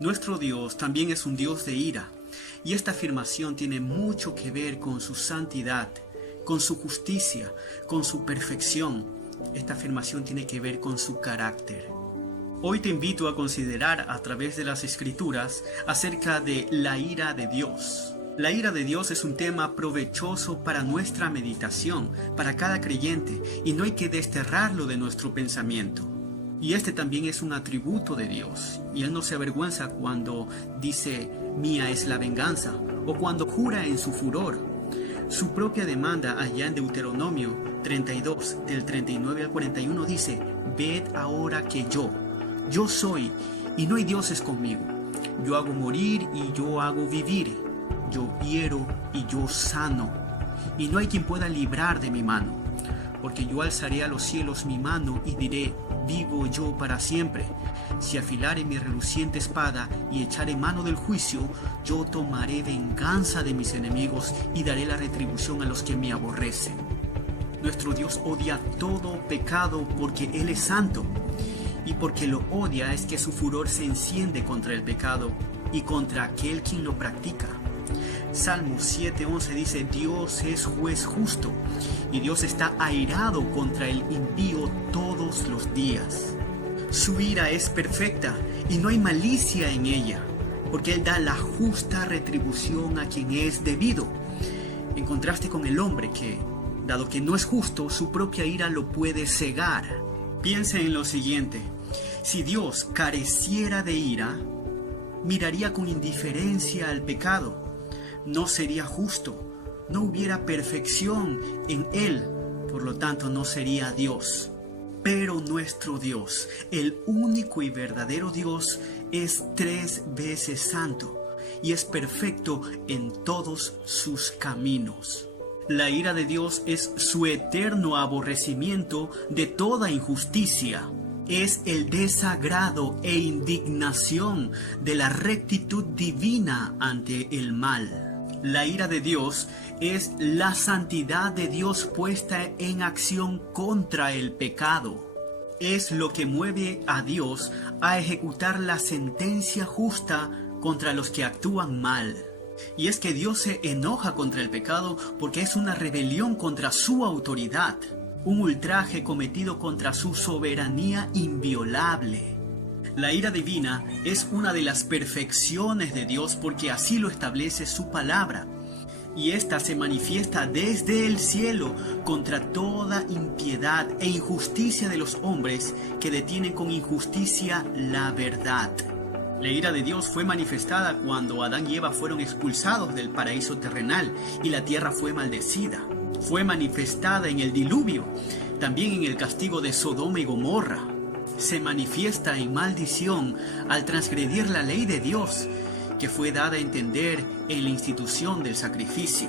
Nuestro Dios también es un Dios de ira, y esta afirmación tiene mucho que ver con su santidad, con su justicia, con su perfección. Esta afirmación tiene que ver con su carácter. Hoy te invito a considerar a través de las Escrituras acerca de la ira de Dios. La ira de Dios es un tema provechoso para nuestra meditación, para cada creyente, y no hay que desterrarlo de nuestro pensamiento. Y este también es un atributo de Dios, y Él no se avergüenza cuando dice, mía es la venganza, o cuando jura en su furor. Su propia demanda allá en Deuteronomio 32, del 39 al 41 dice, ved ahora que yo soy, y no hay dioses conmigo. Yo hago morir y yo hago vivir, yo hiero y yo sano, y no hay quien pueda librar de mi mano, porque yo alzaré a los cielos mi mano y diré, vivo yo para siempre. Si afilare mi reluciente espada y echaré mano del juicio, yo tomaré venganza de mis enemigos y daré la retribución a los que me aborrecen. Nuestro Dios odia todo pecado porque Él es santo, y porque lo odia es que su furor se enciende contra el pecado y contra aquel quien lo practica. Salmo 7:11 dice, Dios es juez justo, y Dios está airado contra el impío todos los días. Su ira es perfecta y no hay malicia en ella, porque Él da la justa retribución a quien es debido. En contraste con el hombre que, dado que no es justo, su propia ira lo puede cegar. Piense en lo siguiente, si Dios careciera de ira, miraría con indiferencia al pecado. No sería justo, no hubiera perfección en Él, por lo tanto no sería Dios. Pero nuestro Dios, el único y verdadero Dios, es 3 veces santo y es perfecto en todos sus caminos. La ira de Dios es su eterno aborrecimiento de toda injusticia. Es el desagrado e indignación de la rectitud divina ante el mal. La ira de Dios es la santidad de Dios puesta en acción contra el pecado. Es lo que mueve a Dios a ejecutar la sentencia justa contra los que actúan mal. Y es que Dios se enoja contra el pecado porque es una rebelión contra su autoridad, un ultraje cometido contra su soberanía inviolable. La ira divina es una de las perfecciones de Dios porque así lo establece su palabra. Y ésta se manifiesta desde el cielo contra toda impiedad e injusticia de los hombres que detienen con injusticia la verdad. La ira de Dios fue manifestada cuando Adán y Eva fueron expulsados del paraíso terrenal y la tierra fue maldecida. Fue manifestada en el diluvio, también en el castigo de Sodoma y Gomorra. Se manifiesta en maldición al transgredir la ley de Dios, que fue dada a entender en la institución del sacrificio.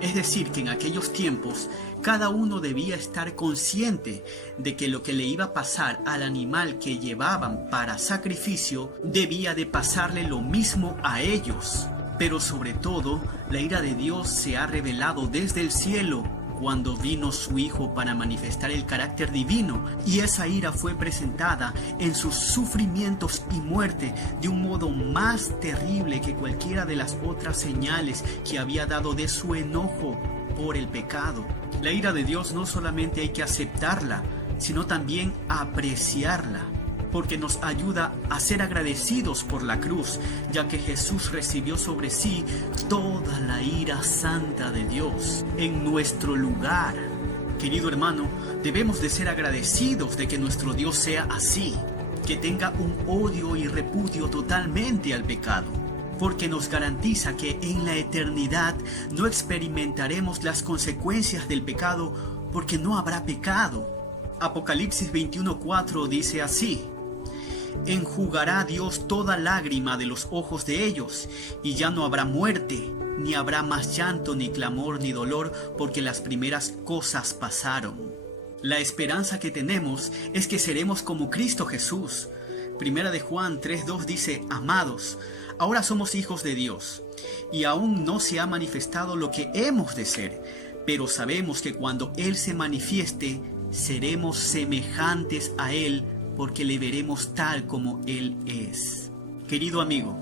Es decir, que en aquellos tiempos cada uno debía estar consciente de que lo que le iba a pasar al animal que llevaban para sacrificio debía de pasarle lo mismo a ellos. Pero sobre todo, la ira de Dios se ha revelado desde el cielo cuando vino su Hijo para manifestar el carácter divino, y esa ira fue presentada en sus sufrimientos y muerte de un modo más terrible que cualquiera de las otras señales que había dado de su enojo por el pecado. La ira de Dios no solamente hay que aceptarla, sino también apreciarla, porque nos ayuda a ser agradecidos por la cruz, ya que Jesús recibió sobre sí toda la ira santa de Dios en nuestro lugar. Querido hermano, debemos de ser agradecidos de que nuestro Dios sea así, que tenga un odio y repudio totalmente al pecado, porque nos garantiza que en la eternidad no experimentaremos las consecuencias del pecado, porque no habrá pecado. Apocalipsis 21:4 dice así: enjugará Dios toda lágrima de los ojos de ellos, y ya no habrá muerte, ni habrá más llanto, ni clamor, ni dolor, porque las primeras cosas pasaron. La esperanza que tenemos es que seremos como Cristo Jesús. Primera de Juan 3:2 dice: amados, ahora somos hijos de Dios, y aún no se ha manifestado lo que hemos de ser, pero sabemos que cuando Él se manifieste, seremos semejantes a Él, porque le veremos tal como Él es. Querido amigo,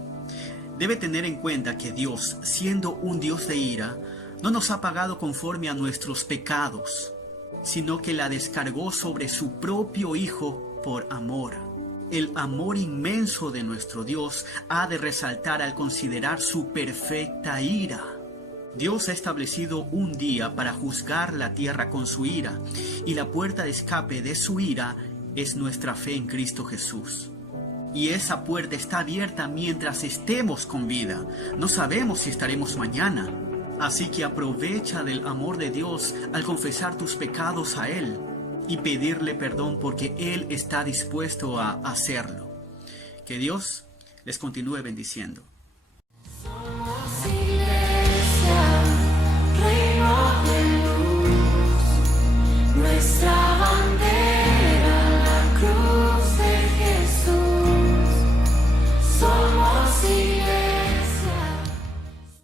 debe tener en cuenta que Dios, siendo un Dios de ira, no nos ha pagado conforme a nuestros pecados, sino que la descargó sobre su propio Hijo por amor. El amor inmenso de nuestro Dios ha de resaltar al considerar su perfecta ira. Dios ha establecido un día para juzgar la tierra con su ira, y la puerta de escape de su ira es nuestra fe en Cristo Jesús. Y esa puerta está abierta mientras estemos con vida. No sabemos si estaremos mañana. Así que aprovecha del amor de Dios al confesar tus pecados a Él y pedirle perdón, porque Él está dispuesto a hacerlo. Que Dios les continúe bendiciendo.